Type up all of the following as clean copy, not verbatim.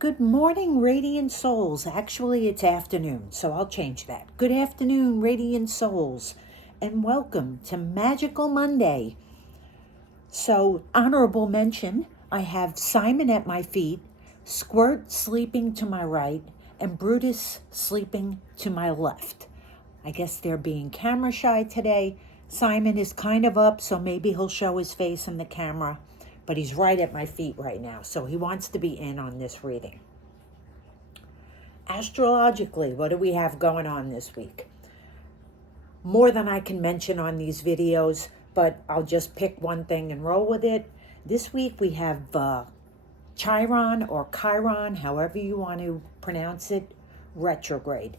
Good morning, Radiant Souls. Actually, it's afternoon, so I'll change that. Good afternoon, Radiant Souls, and welcome to Magical Monday. So, honorable mention, I have Simon at my feet, Squirt sleeping to my right, and Brutus sleeping to my left. I guess they're being camera shy today. Simon is kind of up, so maybe he'll show his face in the camera, but he's right at my feet right now, so he wants to be in on this reading. Astrologically, what do we have going on this week? More than I can mention on these videos, but I'll just pick one thing and roll with it. This week we have Chiron or Chiron, however you want to pronounce it, retrograde.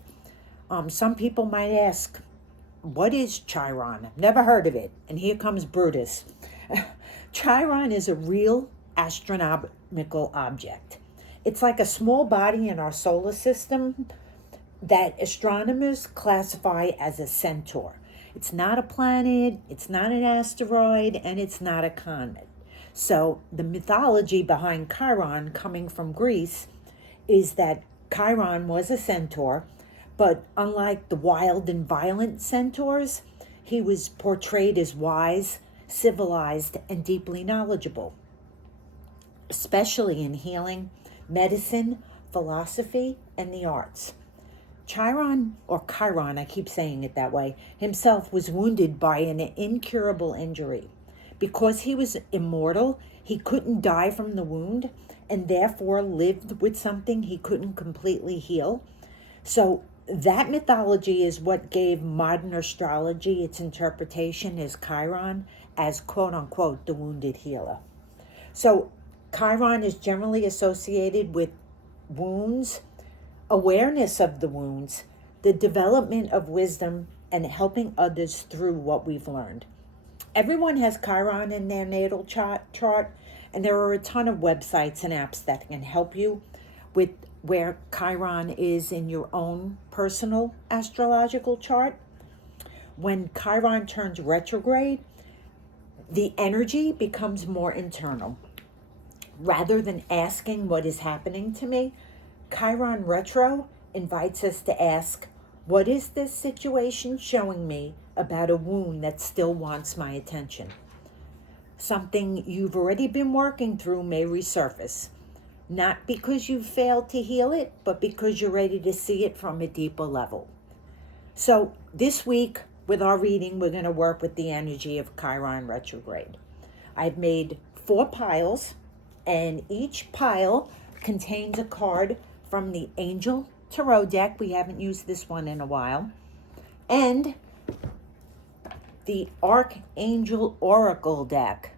Some people might ask, what is Chiron? I've never heard of it. And here comes Brutus. Chiron is a real astronomical object. It's like a small body in our solar system that astronomers classify as a centaur. It's not a planet, it's not an asteroid, and it's not a comet. So the mythology behind Chiron, coming from Greece, is that Chiron was a centaur, but unlike the wild and violent centaurs, he was portrayed as wise, civilized, and deeply knowledgeable, especially in healing, medicine, philosophy, and the arts. Chiron, or Chiron, I keep saying it that way, himself was wounded by an incurable injury. Because he was immortal, he couldn't die from the wound, and therefore lived with something he couldn't completely heal. So that mythology is what gave modern astrology its interpretation as Chiron, as quote-unquote the wounded healer. So Chiron is generally associated with wounds, awareness of the wounds, the development of wisdom, and helping others through what we've learned. Everyone has Chiron in their natal chart, and there are a ton of websites and apps that can help you with where Chiron is in your own personal astrological chart. When Chiron turns retrograde, the energy becomes more internal. Rather than asking what is happening to me, Chiron retro invites us to ask, what is this situation showing me about a wound that still wants my attention? Something you've already been working through may resurface, not because you've failed to heal it, but because you're ready to see it from a deeper level. So this week with our reading, we're going to work with the energy of Chiron retrograde. I've made 4 piles, and each pile contains a card from the Angel Tarot deck. We haven't used this one in a while. And the Archangel Oracle deck.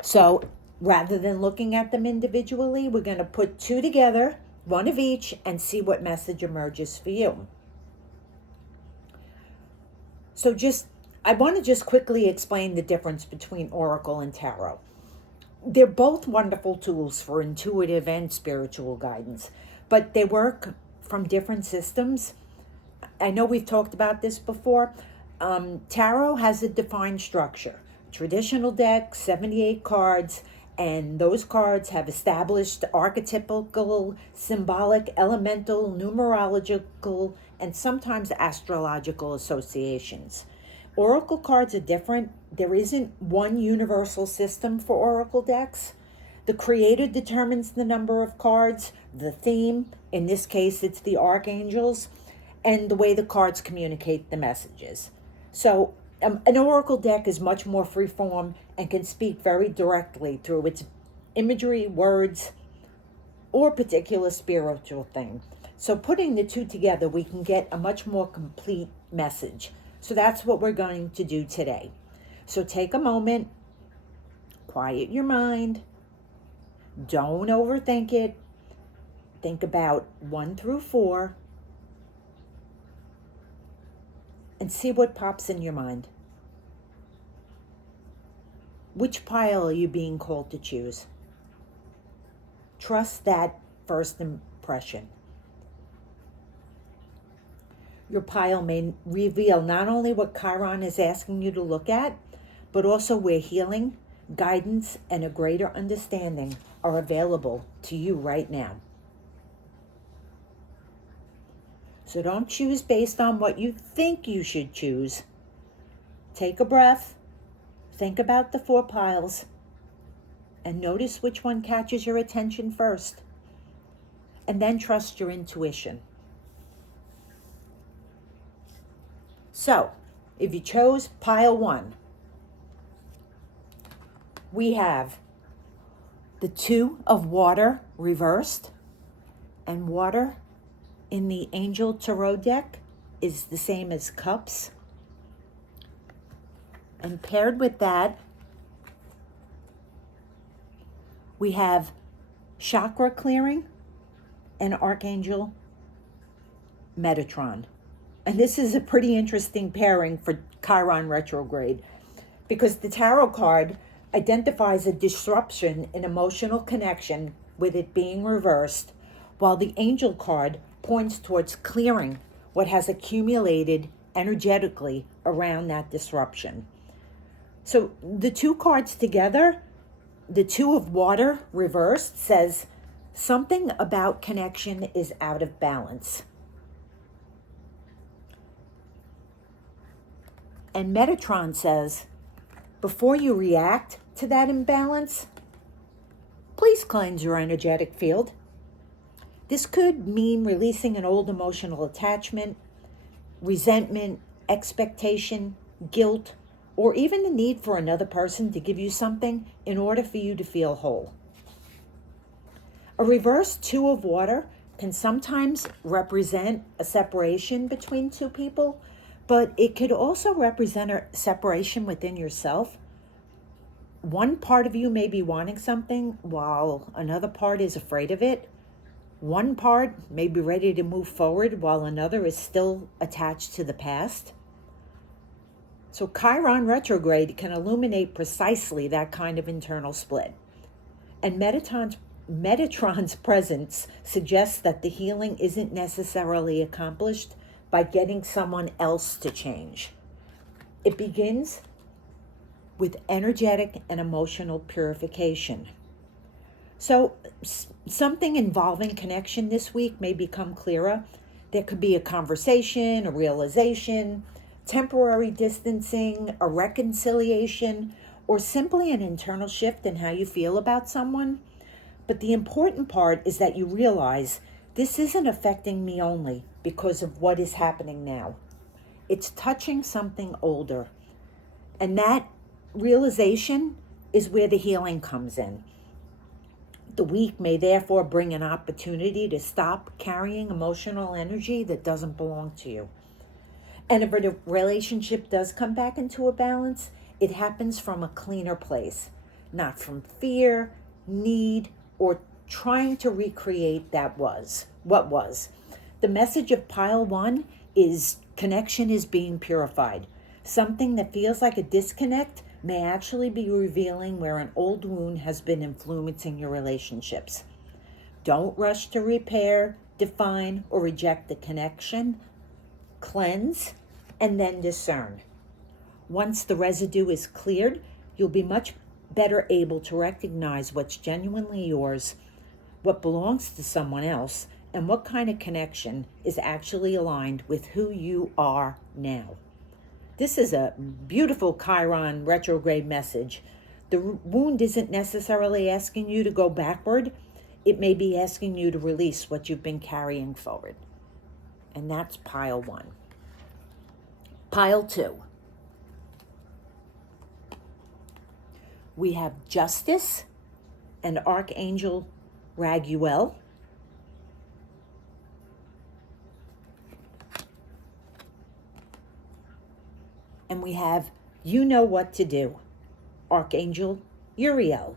So rather than looking at them individually, we're going to put 2 together, one of each, and see what message emerges for you. So I want to just quickly explain the difference between Oracle and Tarot. They're both wonderful tools for intuitive and spiritual guidance, but they work from different systems. I know we've talked about this before. Tarot has a defined structure. Traditional deck, 78 cards, and those cards have established archetypical, symbolic, elemental, numerological, and sometimes astrological associations. Oracle cards are different. There isn't one universal system for oracle decks. The creator determines the number of cards, the theme, in this case it's the archangels, and the way the cards communicate the messages. So an oracle deck is much more freeform and can speak very directly through its imagery, words, or particular spiritual thing. So putting the 2 together, we can get a much more complete message. So that's what we're going to do today. So take a moment, quiet your mind, don't overthink it. Think about 1 through 4 and see what pops in your mind. Which pile are you being called to choose? Trust that first impression. Your pile may reveal not only what Chiron is asking you to look at, but also where healing, guidance, and a greater understanding are available to you right now. So don't choose based on what you think you should choose. Take a breath, think about the 4 piles, and notice which one catches your attention first. And then trust your intuition. So, if you chose pile 1, we have the 2 of water reversed, and water in the Angel Tarot deck is the same as cups. And paired with that, we have chakra clearing and Archangel Metatron. And this is a pretty interesting pairing for Chiron retrograde, because the tarot card identifies a disruption in emotional connection with it being reversed, while the angel card points towards clearing what has accumulated energetically around that disruption. So the 2 cards together, the 2 of water reversed, says something about connection is out of balance. And Metatron says, before you react to that imbalance, please cleanse your energetic field. This could mean releasing an old emotional attachment, resentment, expectation, guilt, or even the need for another person to give you something in order for you to feel whole. A reverse 2 of water can sometimes represent a separation between 2 people, but it could also represent a separation within yourself. One part of you may be wanting something while another part is afraid of it. One part may be ready to move forward while another is still attached to the past. So Chiron retrograde can illuminate precisely that kind of internal split. And Metatron's presence suggests that the healing isn't necessarily accomplished by getting someone else to change. It begins with energetic and emotional purification. So something involving connection this week may become clearer. There could be a conversation, a realization, temporary distancing, a reconciliation, or simply an internal shift in how you feel about someone. But the important part is that you realize this isn't affecting me only because of what is happening now. It's touching something older. And that realization is where the healing comes in. The week may therefore bring an opportunity to stop carrying emotional energy that doesn't belong to you. And if a relationship does come back into a balance, it happens from a cleaner place, not from fear, need, or trying to recreate what was. The message of pile 1 is connection is being purified. Something that feels like a disconnect may actually be revealing where an old wound has been influencing your relationships. Don't rush to repair, define, or reject the connection. Cleanse, and then discern. Once the residue is cleared, you'll be much better able to recognize what's genuinely yours, what belongs to someone else, and what kind of connection is actually aligned with who you are now. This is a beautiful Chiron retrograde message. The wound isn't necessarily asking you to go backward. It may be asking you to release what you've been carrying forward. And that's pile 1. Pile 2. We have Justice and Archangel Raguel. And we have You Know What to Do, Archangel Uriel.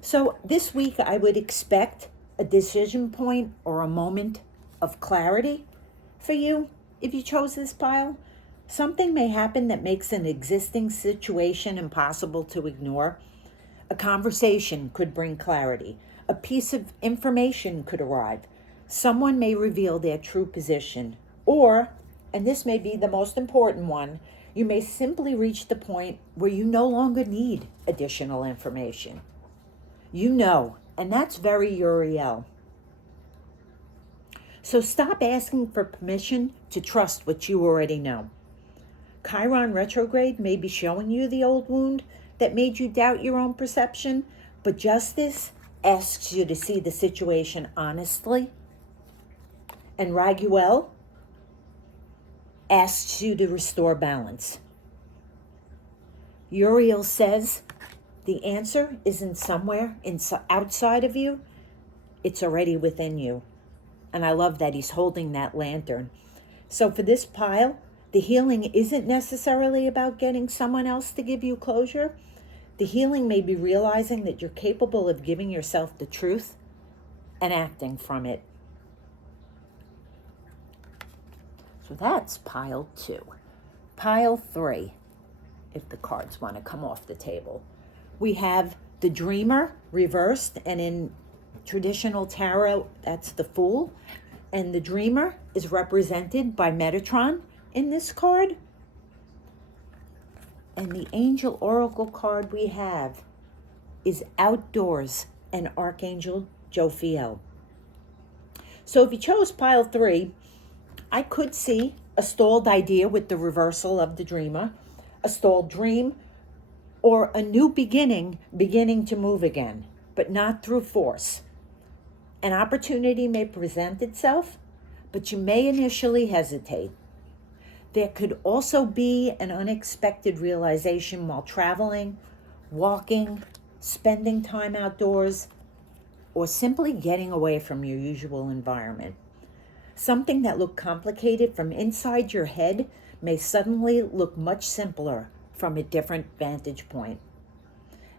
So this week I would expect a decision point or a moment of clarity for you if you chose this pile. Something may happen that makes an existing situation impossible to ignore. A conversation could bring clarity. A piece of information could arrive. Someone may reveal their true position. Or, and this may be the most important one, You may simply reach the point where you no longer need additional information. You know, and that's very Uriel. So stop asking for permission to trust what you already know. Chiron retrograde may be showing you the old wound that made you doubt your own perception, but justice asks you to see the situation honestly. And Raguel asks you to restore balance. Uriel says the answer isn't somewhere outside of you, it's already within you. And I love that he's holding that lantern. So for this pile, the healing isn't necessarily about getting someone else to give you closure. The healing may be realizing that you're capable of giving yourself the truth and acting from it. So that's pile 2. Pile 3, if the cards want to come off the table. We have the Dreamer reversed, and in traditional tarot, that's the Fool. And the Dreamer is represented by Metatron in this card. And the Angel Oracle card we have is Outdoors and Archangel Jophiel. So if you chose pile 3, I could see a stalled idea with the reversal of the Dreamer, a stalled dream, or a new beginning to move again, but not through force. An opportunity may present itself, but you may initially hesitate. There could also be an unexpected realization while traveling, walking, spending time outdoors, or simply getting away from your usual environment. Something that looked complicated from inside your head may suddenly look much simpler from a different vantage point.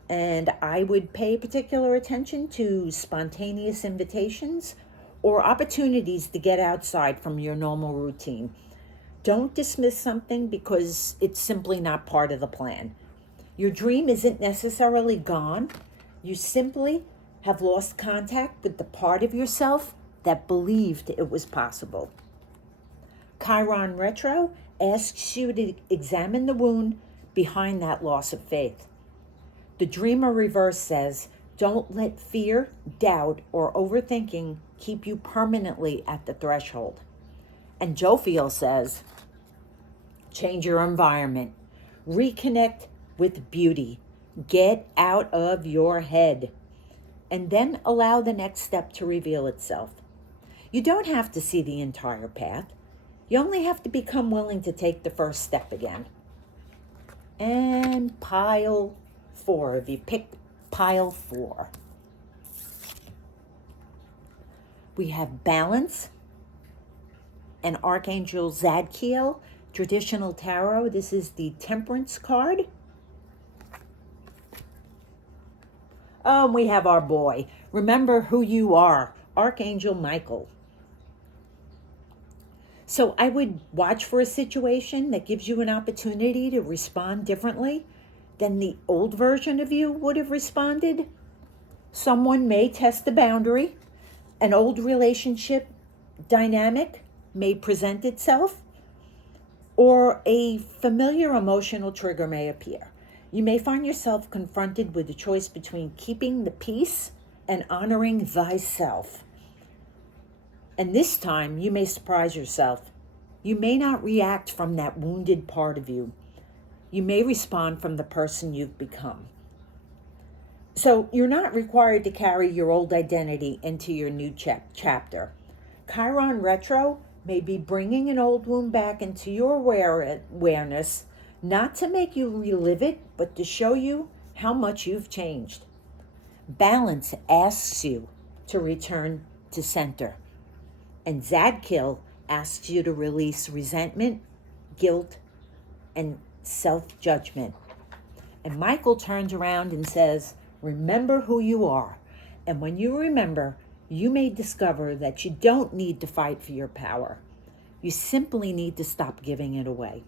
And I would pay particular attention to spontaneous invitations or opportunities to get outside from your normal routine. Don't dismiss something because it's simply not part of the plan. Your dream isn't necessarily gone. You simply have lost contact with the part of yourself that believed it was possible. Chiron retro asks you to examine the wound behind that loss of faith. The Dreamer reverse says, don't let fear, doubt, or overthinking keep you permanently at the threshold. And Jophiel says, change your environment, reconnect with beauty, get out of your head, and then allow the next step to reveal itself. You don't have to see the entire path. You only have to become willing to take the first step again. And pile 4, if you picked pile 4. We have Balance and Archangel Zadkiel, traditional tarot. This is the Temperance card. We have our boy. Remember who you are, Archangel Michael. So I would watch for a situation that gives you an opportunity to respond differently than the old version of you would have responded. Someone may test the boundary. An old relationship dynamic may present itself, or a familiar emotional trigger may appear. You may find yourself confronted with the choice between keeping the peace and honoring thyself. And this time, you may surprise yourself. You may not react from that wounded part of you. You may respond from the person you've become. So you're not required to carry your old identity into your new chapter. Chiron retro may be bringing an old wound back into your awareness, not to make you relive it, but to show you how much you've changed. Balance asks you to return to center. And Zadkiel asks you to release resentment, guilt, and self-judgment. And Michael turns around and says, remember who you are. And when you remember, you may discover that you don't need to fight for your power. You simply need to stop giving it away.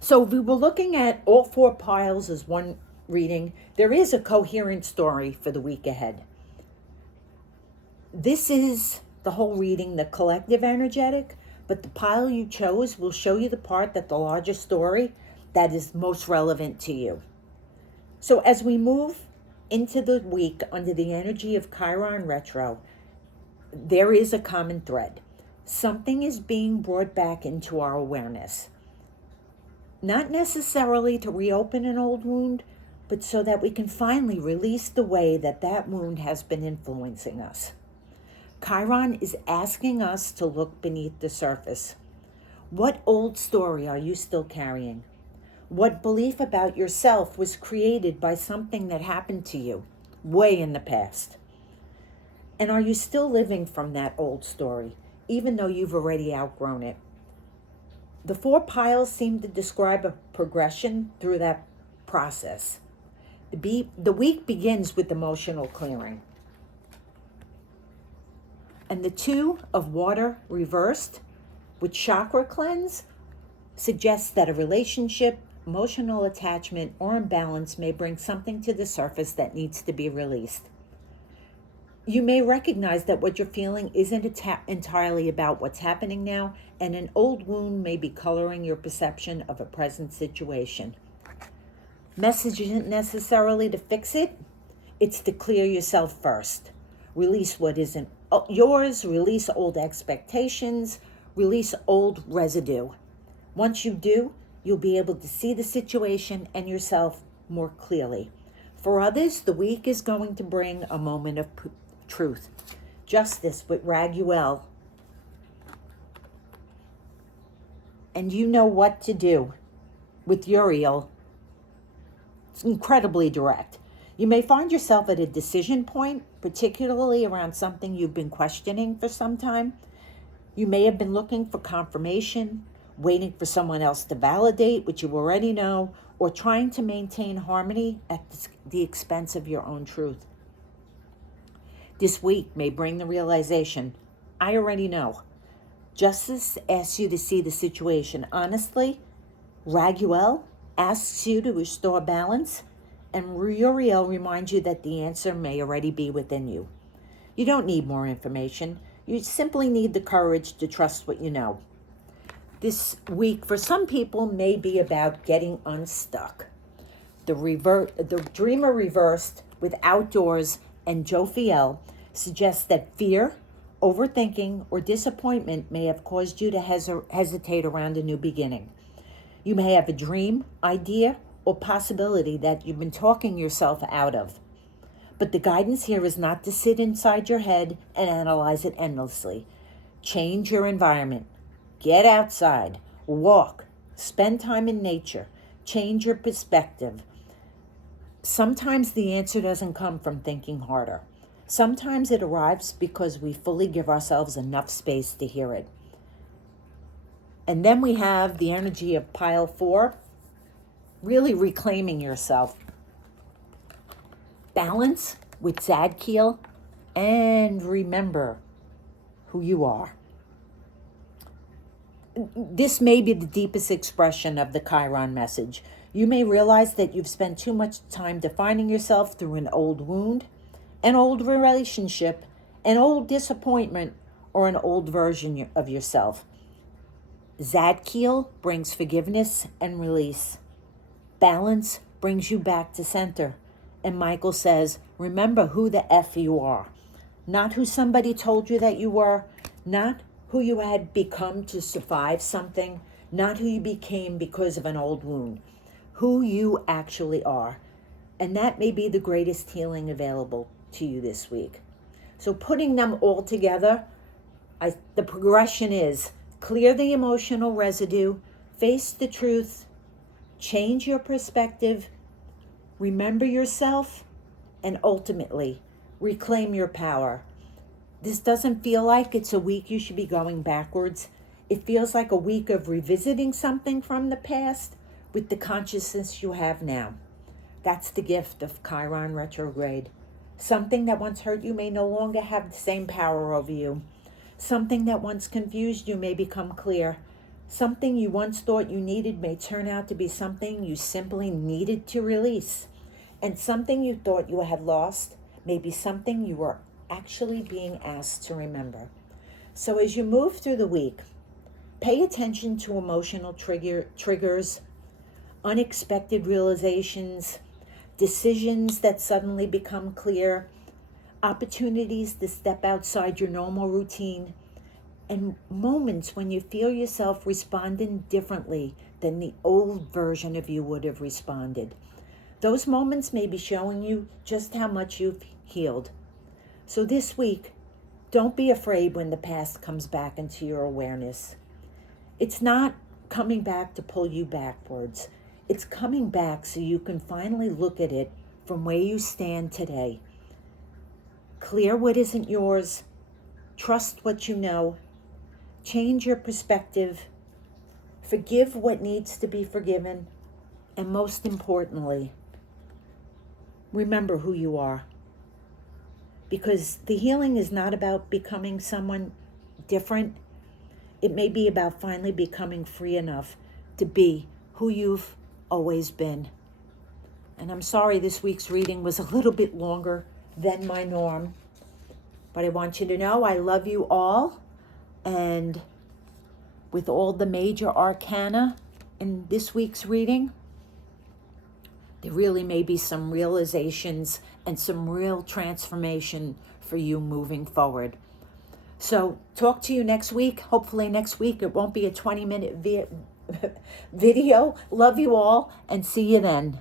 So if we were looking at all 4 piles as one reading, there is a coherent story for the week ahead. This is the whole reading, the collective energetic, but the pile you chose will show you the part that the larger story that is most relevant to you. So as we move into the week under the energy of Chiron retro, there is a common thread. Something is being brought back into our awareness. Not necessarily to reopen an old wound, but so that we can finally release the way that that wound has been influencing us. Chiron is asking us to look beneath the surface. What old story are you still carrying? What belief about yourself was created by something that happened to you way in the past? And are you still living from that old story, even though you've already outgrown it? The 4 piles seem to describe a progression through that process. The week begins with emotional clearing. And the 2 of water reversed with chakra cleanse suggests that a relationship, emotional attachment, or imbalance may bring something to the surface that needs to be released. You may recognize that what you're feeling isn't entirely about what's happening now, and an old wound may be coloring your perception of a present situation. Message isn't necessarily to fix it, it's to clear yourself first. Release what isn't yours, release old expectations, release old residue. Once you do, you'll be able to see the situation and yourself more clearly. For others, the week is going to bring a moment of truth. Justice with Raguel. And you know what to do. With Uriel, it's incredibly direct. You may find yourself at a decision point, particularly around something you've been questioning for some time. You may have been looking for confirmation, waiting for someone else to validate what you already know, or trying to maintain harmony at the expense of your own truth. This week may bring the realization, I already know. Justice asks you to see the situation honestly. Raguel asks you to restore balance. And Uriel reminds you that the answer may already be within you. You don't need more information. You simply need the courage to trust what you know. This week, for some people, may be about getting unstuck. The Dreamer reversed with Outdoors and Jophiel suggests that fear, overthinking, or disappointment may have caused you to hesitate around a new beginning. You may have a dream, idea, or possibility that you've been talking yourself out of. But the guidance here is not to sit inside your head and analyze it endlessly. Change your environment. Get outside, walk, spend time in nature, change your perspective. Sometimes the answer doesn't come from thinking harder. Sometimes it arrives because we fully give ourselves enough space to hear it. And then we have the energy of pile 4, really reclaiming yourself. Balance with Zadkiel, and remember who you are. This may be the deepest expression of the Chiron message. You may realize that you've spent too much time defining yourself through an old wound, an old relationship, an old disappointment, or an old version of yourself. Zadkiel brings forgiveness and release. Balance brings you back to center. And Michael says, remember who the F you are. Not who somebody told you that you were, not who you had become to survive something, not who you became because of an old wound. Who you actually are. And that may be the greatest healing available to you this week. So putting them all together, the progression is clear the emotional residue, face the truth, change your perspective, remember yourself, and ultimately reclaim your power. This doesn't feel like it's a week you should be going backwards. It feels like a week of revisiting something from the past with the consciousness you have now. That's the gift of Chiron retrograde. Something that once hurt you may no longer have the same power over you. Something that once confused you may become clear. Something you once thought you needed may turn out to be something you simply needed to release. And something you thought you had lost may be something you were actually being asked to remember. So as you move through the week, Pay attention to emotional triggers, unexpected realizations, decisions that suddenly become clear, opportunities to step outside your normal routine, and moments when you feel yourself responding differently than the old version of you would have responded. Those moments may be showing you just how much you've healed. So this week, don't be afraid when the past comes back into your awareness. It's not coming back to pull you backwards. It's coming back so you can finally look at it from where you stand today. Clear what isn't yours. Trust what you know. Change your perspective. Forgive what needs to be forgiven. And most importantly, remember who you are. Because the healing is not about becoming someone different. It may be about finally becoming free enough to be who you've always been. And I'm sorry this week's reading was a little bit longer than my norm. But I want you to know I love you all. And with all the major arcana in this week's reading, there really may be some realizations and some real transformation for you moving forward. So talk to you next week. Hopefully next week it won't be a 20-minute video. Love you all and see you then.